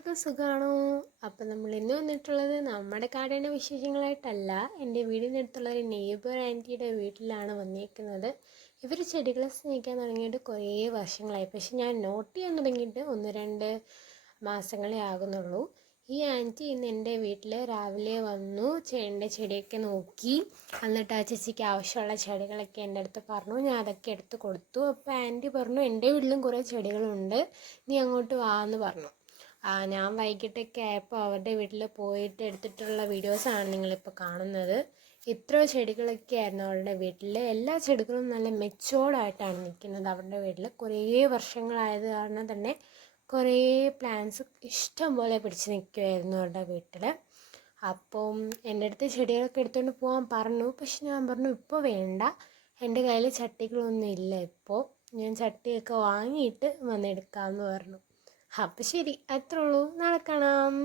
എല്ലാവർക്കും സുഖമാണോ? അപ്പം നമ്മൾ ഇന്ന് വന്നിട്ടുള്ളത് നമ്മുടെ കാടിൻ്റെ വിശേഷങ്ങളായിട്ടല്ല, എൻ്റെ വീടിനടുത്തുള്ള ഒരു നെയ്ബർ ആൻറ്റിയുടെ വീട്ടിലാണ് വന്നിരിക്കുന്നത്. ഇവർ ചെടികളെ സ്നേഹിക്കാൻ തുടങ്ങിയിട്ട് കുറേ വർഷങ്ങളായി, പക്ഷെ ഞാൻ നോട്ട് ചെയ്യാൻ തുടങ്ങിയിട്ട് 1-2 മാസങ്ങളേ ആകുന്നുള്ളൂ. ഈ ആൻറ്റി ഇന്ന് എൻ്റെ വീട്ടിൽ രാവിലെ വന്നു, എൻ്റെ ചെടിയൊക്കെ നോക്കി, എന്നിട്ട് ആ ചേച്ചിക്ക് ആവശ്യമുള്ള ചെടികളൊക്കെ എൻ്റെ അടുത്ത് പറഞ്ഞു. ഞാൻ അതൊക്കെ എടുത്ത് കൊടുത്തു. അപ്പോൾ ആൻറ്റി പറഞ്ഞു എൻ്റെ വീട്ടിലും കുറേ ചെടികളുണ്ട്, നീ അങ്ങോട്ട് വാ എന്ന് പറഞ്ഞു. ഞാൻ വൈകിട്ടൊക്കെ ആയപ്പോൾ അവരുടെ വീട്ടിൽ പോയിട്ട് എടുത്തിട്ടുള്ള വീഡിയോസാണ് നിങ്ങളിപ്പോൾ കാണുന്നത്. ഇത്ര ചെടികളൊക്കെ ആയിരുന്നു അവരുടെ വീട്ടിൽ. എല്ലാ ചെടികളും നല്ല മെച്ചോർഡായിട്ടാണ് നിൽക്കുന്നത് അവരുടെ വീട്ടിൽ. കുറേ വർഷങ്ങളായത് കാരണം തന്നെ കുറേ പ്ലാന്റ്സ് ഇഷ്ടം പോലെ പിടിച്ച് നിൽക്കുമായിരുന്നു അവരുടെ വീട്ടിൽ. അപ്പം എൻ്റെ അടുത്ത് ചെടികളൊക്കെ എടുത്തുകൊണ്ട് പോകാൻ പറഞ്ഞു, പക്ഷെ ഞാൻ പറഞ്ഞു ഇപ്പോൾ വേണ്ട, എൻ്റെ കയ്യിൽ ചട്ടികളൊന്നും ഇല്ല, ഇപ്പോൾ ഞാൻ ചട്ടിയൊക്കെ വാങ്ങിയിട്ട് വന്നെടുക്കാമെന്ന് പറഞ്ഞു. അപ്പം ശരി, അത്രേ ഉള്ളൂ, നാളെ കാണാം.